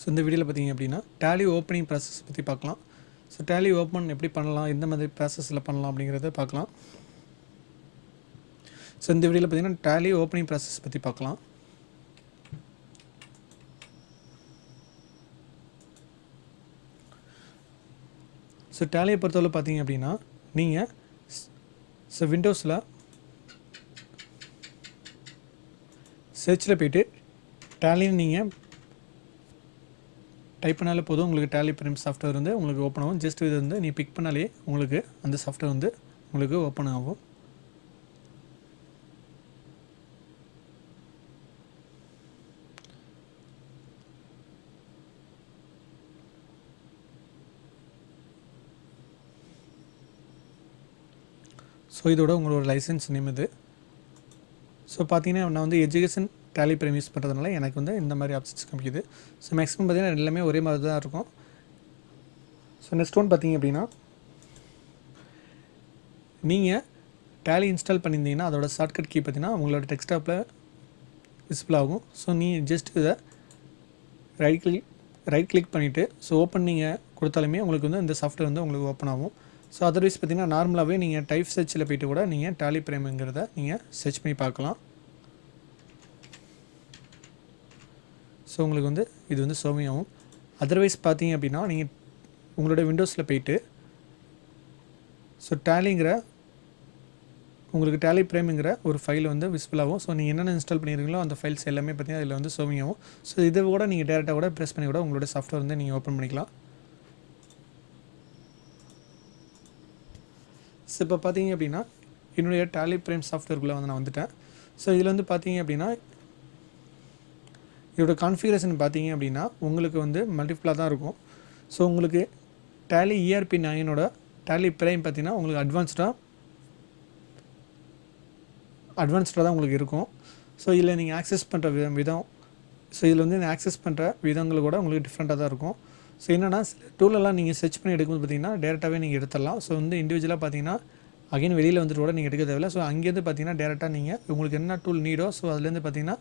So இந்த வீடியோவில் பார்த்தீங்க அப்படின்னா டேலி ஓப்பனிங் ப்ராசஸ் பற்றி பார்க்கலாம். ஸோ டேலி ஓப்பன் எப்படி பண்ணலாம், எந்த மாதிரி ப்ராசஸில் பண்ணலாம் அப்படிங்கிறத பார்க்கலாம். ஸோ இந்த வீடியோவில் பார்த்தீங்கன்னா டேலி ஓப்பனிங் ப்ராசஸ் பற்றி பார்க்கலாம். ஸோ டேலியை பொறுத்தவரை பார்த்தீங்க அப்படின்னா நீங்கள் விண்டோஸில் சர்ச்சில் போய்ட்டு டேலின்னு நீங்கள் டைப் பண்ணாலே போதும், உங்களுக்கு டேலி பிரைம் சாஃப்ட்வேர் வந்து உங்களுக்கு ஓப்பன் ஆகும். ஜஸ்ட் இது வந்து நீ பிக் பண்ணாலே உங்களுக்கு அந்த சாஃப்ட்வேர் வந்து உங்களுக்கு ஓப்பன் ஆகும். ஸோ இதோட உங்களோட லைசன்ஸ் நேம் இது. ஸோ பார்த்தீங்கன்னா நான் வந்து எஜுகேஷன் டேலி பிரைம் யூஸ் பண்ணுறதுனால எனக்கு வந்து இந்த மாதிரி ஆப்ஷன்ஸ் காமிக்குது. ஸோ மேக்ஸிமம் பார்த்தீங்கன்னா எல்லாமே ஒரே மாதிரி தான் இருக்கும். ஸோ நெக்ஸ்ட் ஒன் பார்த்தீங்க அப்படின்னா நீங்கள் டேலி இன்ஸ்டால் பண்ணியிருந்தீங்கன்னா அதோட ஷார்ட்கட் கீ பார்த்தீங்கன்னா உங்களோட டெஸ்க்டாப்பில் விசிபிள் ஆகும். ஸோ நீ ஜஸ்ட் இதை ரைட் கிளிக் பண்ணிவிட்டு ஸோ ஓப்பன் நீங்கள் கொடுத்தாலுமே உங்களுக்கு வந்து இந்த சாஃப்ட்வேர் வந்து உங்களுக்கு ஓப்பன் ஆகும். ஸோ அதர்வைஸ் பார்த்தீங்கன்னா நார்மலாகவே நீங்கள் டைப் சர்ச்சில் போய்ட்டு கூட நீங்கள் டேலி பிரைம்ங்கிறத நீங்கள் சர்ச் பண்ணி பார்க்கலாம். ஸோ உங்களுக்கு வந்து இது வந்து சோமியாகும். அதர்வைஸ் பார்த்தீங்க அப்படின்னா நீங்கள் உங்களோட விண்டோஸில் போய்ட்டு ஸோ டேலிங்கிற உங்களுக்கு டேலி பிரைம்ங்கிற ஒரு ஃபைல் வந்து விசிபிள் ஆகும். ஸோ நீங்கள் என்னென்ன இன்ஸ்டால் பண்ணியிருக்கீங்களோ அந்த ஃபைல்ஸ் எல்லாமே பார்த்தீங்கன்னா அதில் வந்து சோமியாகும். ஸோ இதை கூட நீங்கள் டேரெக்டாக கூட ப்ரெஸ் பண்ணி கூட உங்களோட சாஃப்ட்வேர் வந்து நீங்கள் ஓப்பன் பண்ணிக்கலாம். ஸோ இப்போ பார்த்தீங்க அப்படின்னா என்னுடைய டேலி பிரைம் சாஃப்ட்வேர்க்குள்ளே வந்து நான் வந்துட்டேன். ஸோ இதில் வந்து பார்த்தீங்க அப்படின்னா இதோட கான்ஃபிகரேஷன் பார்த்தீங்க அப்படின்னா உங்களுக்கு வந்து மல்டிபிளாக தான் இருக்கும். ஸோ உங்களுக்கு டேலி ERP 9ஓட டேலி பிரைம் பார்த்தீங்கன்னா உங்களுக்கு அட்வான்ஸ்டாக தான் உங்களுக்கு இருக்கும். ஸோ இதில் நீங்கள் ஆக்சஸ் பண்ணுற விதம் ஸோ இதில் வந்து ஆக்சஸ் பண்ணுற விதங்கள் கூட உங்களுக்கு டிஃப்ரெண்ட்டாக தான் இருக்கும். ஸோ என்னென்னா சில டூலெல்லாம் நீங்கள் சர்ச் பண்ணி எடுக்கும்போது பார்த்தீங்கன்னா டேரெக்டாகவே நீங்கள் எடுத்துடலாம். ஸோ வந்து இண்டிவிஜுவலாக பார்த்தீங்கன்னா அகைன் வெளியில் வந்துட்டு கூட நீங்கள் எடுக்க தேவையில்லை. ஸோ அங்கேருந்து பார்த்தீங்கன்னா டேரெக்டாக நீங்கள் உங்களுக்கு என்ன டூல் நீடோ ஸோ அதுலேருந்து பார்த்தீங்கன்னா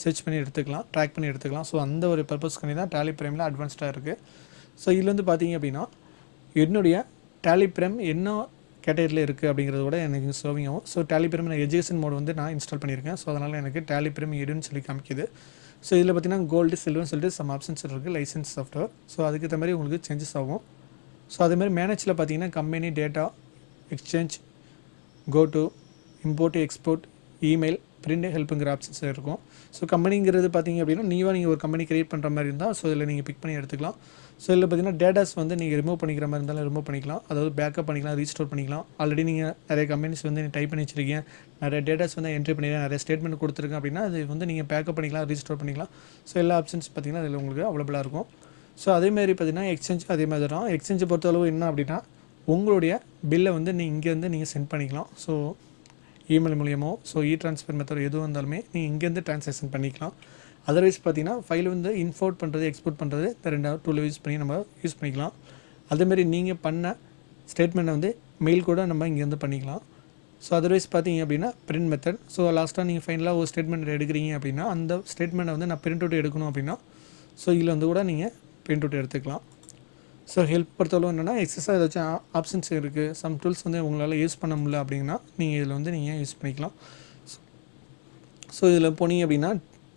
சர்ச் பண்ணி எடுத்துக்கலாம், ட்ராக் பண்ணி எடுத்துக்கலாம். ஸோ அந்த ஒரு பர்பஸ் பண்ணி தான் டேலி பிரைமில் அட்வான்ஸ்டாக இருக்குது. ஸோ இதில் வந்து பார்த்தீங்க அப்படின்னா என்னுடைய டேலி பிரைம் என்ன கேட்டகரியில் இருக்குது அப்படிங்கிறத கூட எனக்கு ஷோவிங் ஆகும். So Tally prime education mode வந்து நான் இன்ஸ்டால் பண்ணியிருக்கேன். ஸோ அதனால் எனக்கு டேலி பிரைம் எடுன்னு சொல்லி காமிக்குது. ஸோ இதில் பார்த்தீங்கன்னா கோல்டு சில்வர்னு சொல்லிட்டு சம் ஆப்ஷன்ஸ் இருக்குது, லைசன்ஸ் சாஃப்ட்வேர். ஸோ அதுக்கேற்ற மாதிரி உங்களுக்கு சேஞ்சஸ் ஆகும். ஸோ அதேமாதிரி மேனேஜில் பார்த்தீங்கன்னா company data exchange, go to, import export, email, print, ஹெல்ப்புங்கிற ஆப்ஷன்ஸ் இருக்கும். ஸோ கம்பெனிங்கிறது பார்த்தீங்க அப்படின்னா நீங்கள் ஒரு கம்பெனி கிரியேட் பண்ணுற மாதிரி இருந்தால் ஸோ இதில் நீங்கள் பிக் பண்ணி எடுத்துக்கலாம். ஸோ இதில் பார்த்தீங்கன்னா டேட்டாஸ் வந்து நீங்கள் ரிமூவ் பண்ணிக்கிற மாதிரி இருந்தாலும் ரிமூவ் பண்ணிக்கலாம், அதாவது பேக்கப் பண்ணிக்கலாம், ரீஸ்டோர் பண்ணிக்கலாம். ஆல்ரெடி நீங்கள் நிறைய கம்பெனிஸ் வந்து டைப் பண்ணி வச்சிருக்கீங்க, நிறைய டேட்டாஸ் வந்து என்ட்ரி பண்ணிக்கலாம், நிறைய ஸ்டேட்மெண்ட் கொடுத்துருக்கேன் அப்படின்னா அது வந்து நீங்கள் பேக்கப் பண்ணிக்கலாம், ரீஸ்டோர் பண்ணிக்கலாம். ஸோ எல்லா ஆப்ஷன்ஸ் பார்த்தீங்கன்னா அதில் உங்களுக்கு அவைலபிளாக இருக்கும். ஸோ அதேமாதிரி பார்த்தீங்கன்னா எக்ஸ்சேஞ்ச் அதே மாதிரி தான். எக்ஸ்சேஞ்சை பொறுத்தளவு என்ன அப்படின்னா உங்களுடைய பில்லை வந்து இங்கேருந்து நீங்கள் சென்ட் பண்ணிக்கலாம். ஸோ இமெயில் மூலியமோ ஸோ ட்ரான்ஸ்ஃபர் மெத்தட் எதுவும் இருந்தாலுமே நீங்கள் இங்கேருந்து ட்ரான்சாக்ஷன் பண்ணிக்கலாம். அதர்வைஸ் பார்த்தீங்கன்னா ஃபைல் வந்து இம்போர்ட் பண்ணுறது, எக்ஸ்போர்ட் பண்ணுறது இந்த ரெண்டாவது டூல் யூஸ் பண்ணி நம்ம யூஸ் பண்ணிக்கலாம். அதேமாதிரி நீங்கள் பண்ண ஸ்டேட்மெண்ட்டை வந்து மெயில் கூட நம்ம இங்கேருந்து பண்ணிக்கலாம். ஸோ அதர்வைஸ் பார்த்தீங்க அப்படின்னா பிரிண்ட் மெத்தட். ஸோ லாஸ்ட்டாக நீங்கள் ஃபைனலாக ஒரு ஸ்டேட்மெண்ட் எடுக்கிறீங்க அப்படின்னா அந்த ஸ்டேட்மெண்ட்டை வந்து நான் பிரிண்ட் அவுட் எடுக்கணும் அப்படின்னா ஸோ இதில் வந்து கூட நீங்கள் பிரிண்ட் அவுட் எடுத்துக்கலாம். ஸோ ஹெல்ப் பொறுத்தளவு என்னென்னா எக்ஸஸாக ஏதாச்சும் ஆப்ஷன்ஸ் இருக்குது, சம் டூல்ஸ் வந்து உங்களால் யூஸ் பண்ண முடியல அப்படின்னா நீங்கள் இதில் வந்து நீங்கள் யூஸ் பண்ணிக்கலாம். ஸோ இதில் போனீங்க அப்படின்னா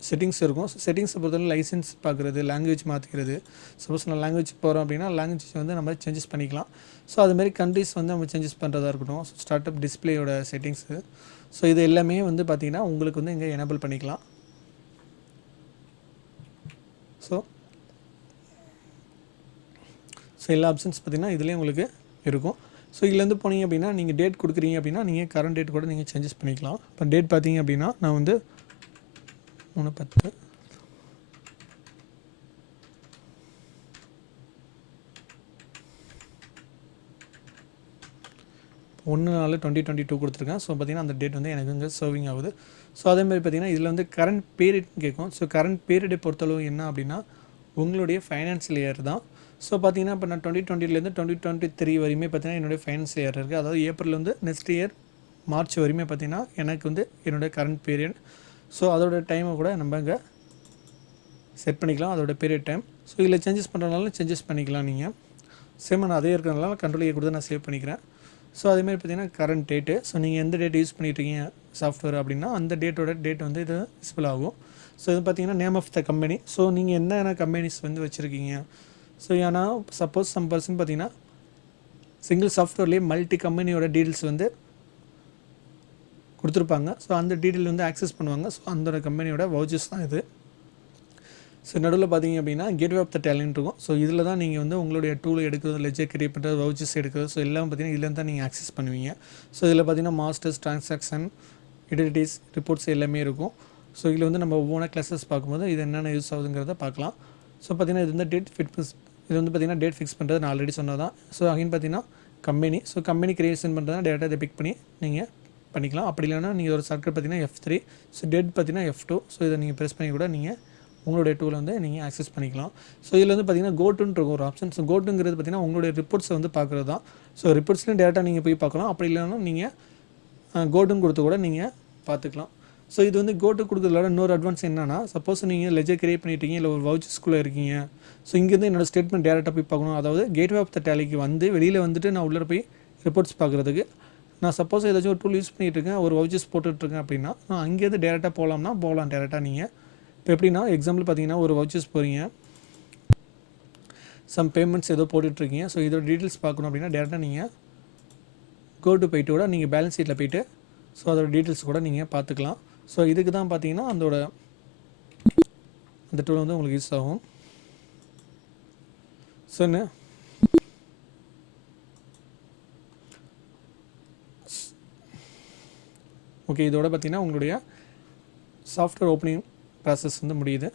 செட்டிங்ஸ் இருக்கும். செட்டிங்ஸை பொறுத்தவரை லைசன்ஸ் பார்க்குறது, லாங்குவேஜ் மாற்றிக்கிறது. சப்போஸ் நான் லாங்குவேஜ் போகிறோம் அப்படின்னா லாங்குவேஜ் வந்து நம்ம சேஞ்சஸ் பண்ணிக்கலாம். ஸோ அதுமாரி கண்ட்ரிஸ் வந்து நம்ம சேஞ்சஸ் பண்ணுறதா இருக்கட்டும். ஸ்டார்ட் அப் டிஸ்பிளேயோட செட்டிங்ஸு. ஸோ இது எல்லாமே வந்து பார்த்திங்கன்னா உங்களுக்கு வந்து இங்கே எனேபிள் பண்ணிக்கலாம். ஸோ எல்லா ஆப்ஷன்ஸ் பார்த்திங்கன்னா இதுலேயும் உங்களுக்கு இருக்கும். ஸோ இதுலேருந்து போனீங்க அப்படின்னா நீங்கள் டேட் கொடுக்குறீங்க அப்படின்னா நீங்கள் கரண்ட் டேட் கூட நீங்கள் சேஞ்சஸ் பண்ணிக்கலாம். இப்போ டேட் பார்த்தீங்க அப்படின்னா நான் வந்து 3/10 1/4/2022 கொடுத்துருக்கேன். ஸோ பார்த்திங்கன்னா அந்த டேட் வந்து எனக்கு இங்கே சர்விங் ஆகுது. ஸோ அதேமாதிரி பார்த்திங்கன்னா இதில் வந்து கரண்ட் பீரியட்னு கேட்கும். ஸோ கரண்ட் பீரியடை பொறுத்தளவு என்ன அப்படின்னா உங்களுடைய ஃபைனான்சியல் இயர் தான். ஸோ பார்த்தீங்கன்னா இப்போ நான் 2020 2023 வரையுமே பார்த்தீங்கன்னா என்னுடைய ஃபைனான்சியல் இயர் இருக்குது. அதாவது ஏப்ரல்லேருந்து நெக்ஸ்ட் இயர் மார்ச் வரையுமே பார்த்தீங்கன்னா எனக்கு வந்து என்னுடைய கரண்ட் பீரியட். ஸோ அதோட டைமை கூட நம்ம இங்கே செட் பண்ணிக்கலாம் அதோட பீரியட் டைம். ஸோ இதில் சேஞ்சஸ் பண்ணுறதுனால சேஞ்சஸ் பண்ணிக்கலாம் நீங்கள். சேம் நான் அதே இருக்கிறதுனால கண்ட்ரோல் ஏ கொடுத்து நான் சேவ் பண்ணிக்கிறேன். ஸோ அதேமாதிரி பார்த்தீங்கன்னா கரண்ட் டேட்டு. ஸோ நீங்கள் எந்த டேட் யூஸ் பண்ணிட்டுருக்கீங்க சாஃப்ட்வேர் அப்படின்னா அந்த டேட்டோட டேட் வந்து இது விசிபிள் ஆகும். ஸோ இது பார்த்தீங்கன்னா name of the company. So நீங்கள் என்னென்ன கம்பெனிஸ் வந்து வச்சுருக்கீங்க. ஸோ ஏன்னா சப்போஸ் சம் பர்சன் பார்த்தீங்கன்னா சிங்கிள் சாஃப்ட்வேர்லேயே மல்டி கம்பெனியோட டீட்டெயில்ஸ் வந்து கொடுத்துருப்பாங்க. ஸோ அந்த டீட்டெயில் வந்து ஆக்சஸ் பண்ணுவாங்க. ஸோ அந்த கம்பெனியோட வவுச்சர்ஸ் தான் இது. ஸோ நடுவில் பார்த்தீங்க அப்படின்னா கேட்வே ஆஃப் த டேலண்ட் இருக்கும். ஸோ இதில் தான் நீங்கள் வந்து உங்களுடைய டூல் எடுக்கிறது, லெஜர் கிரியேட் பண்ணுறது, வவுச்சர்ஸ் எடுக்கிறது, ஸோ எல்லாம் பார்த்தீங்கன்னா இதில் தான் நீங்கள் ஆக்சஸ் பண்ணுவீங்க. ஸோ இதில் பார்த்தீங்கன்னா மாஸ்டர்ஸ், ட்ரான்சாக்ஷன், யூட்டிலிட்டிஸ், ரிப்போர்ட்ஸ் எல்லாமே இருக்கும். ஸோ இதில் வந்து நம்ம ஒவ்வொரு கிளாஸஸ் பார்க்கும்போது இது என்னென்ன யூஸ் ஆகுதுங்கிறத பார்க்கலாம். ஸோ பார்த்தீங்கன்னா இது வந்து டேட் ஃபிக்ஸ், இது வந்து பார்த்தீங்கன்னா டேட் ஃபிக்ஸ் பண்ணுறது நான் ஆல்ரெடி சொன்னதான். ஸோ அகைன் பார்த்தீங்கன்னா கம்பெனி. ஸோ கம்பெனி கிரியேஷன் பண்ணுறதுனா டேட்டா இதை பிக் பண்ணி நீங்கள் பண்ணிக்கலாம். அப்படி இல்லைனா நீங்கள் ஒரு சர்க்கிள் பார்த்தீங்கன்னா F3, ஸோ டேட் பார்த்தீங்கன்னா F2. ஸோ இதை நீங்கள் ப்ரெஸ் பண்ணி கூட நீங்கள் உங்களுடைய டூலை வந்து நீங்கள் ஆக்சஸ் பண்ணிக்கலாம். ஸோ இதில் வந்து பார்த்தீங்கன்னா கோட்டுன்னு இருக்கும் ஒரு ஆப்ஷன். ஸோ கோட்டுங்கிறது பார்த்தீங்கன்னா உங்களுடைய ரிப்போர்ட்ஸை வந்து பார்க்குறது தான். ஸோ ரிப்போர்ட்ஸ்லையும் டேட்டா நீங்கள் போய் பார்க்கலாம். அப்படி இல்லைனா நீங்கள் கோட்டுன்னு கொடுத்து கூட நீங்கள் பார்த்துக்கலாம். ஸோ இது வந்து கோட்டு கொடுக்குறதோட இன்னொரு அட்வான்ஸ் என்னன்னா, சப்போஸ் நீங்கள் லெஜர் கிரியேட் பண்ணிட்டீங்க, இல்லை ஒரு வவுச்சர்ஸ்குள்ளே இருக்கீங்க. ஸோ இங்கேருந்து என்னோடய ஸ்டேட்மெண்ட் டேரெக்டாக போய் பார்க்கணும். அதாவது கேட்வே ஆஃப் த டேலிக்கு வந்து வெளியில் வந்துட்டு நான் உள்ளே போய் ரிப்போர்ட்ஸ் பார்க்குறதுக்கு நான் சப்போஸ் ஏதாச்சும் ஒரு டூல் யூஸ் பண்ணிகிட்ருக்கேன், ஒரு வவுச்சர்ஸ் போட்டுட்ருக்கேன் அப்படின்னா நான் அங்கேருந்து டேரெக்டாக போகலாம் டேரெக்டாக நீங்கள். இப்போ எப்படின்னா எக்ஸாம்பிள் பார்த்தீங்கன்னா ஒரு வவுச்சர்ஸ் போகிறீங்க, சம் பேமெண்ட்ஸ் ஏதோ போட்டுட்ருக்கீங்க. ஸோ இதோட டீட்டெயில்ஸ் பார்க்கணும் அப்படின்னா டேரெக்டாக நீங்கள் கோட்டு போய்ட்டு கூட நீங்கள் பேலன்ஸ் ஷீட்டில் போய்ட்டு ஸோ அதோட டீட்டெயில்ஸ் கூட நீங்கள் பார்த்துக்கலாம். ஸோ இதுக்கு தான் பார்த்தீங்கன்னா அந்த டூல் வந்து உங்களுக்கு யூஸ் ஆகும். ஸோ என்ன ஓகே, இதோட பார்த்தீங்கன்னா உங்களுடைய சாஃப்ட்வேர் ஓப்பனிங் ப்ராசஸ் வந்து முடியுது.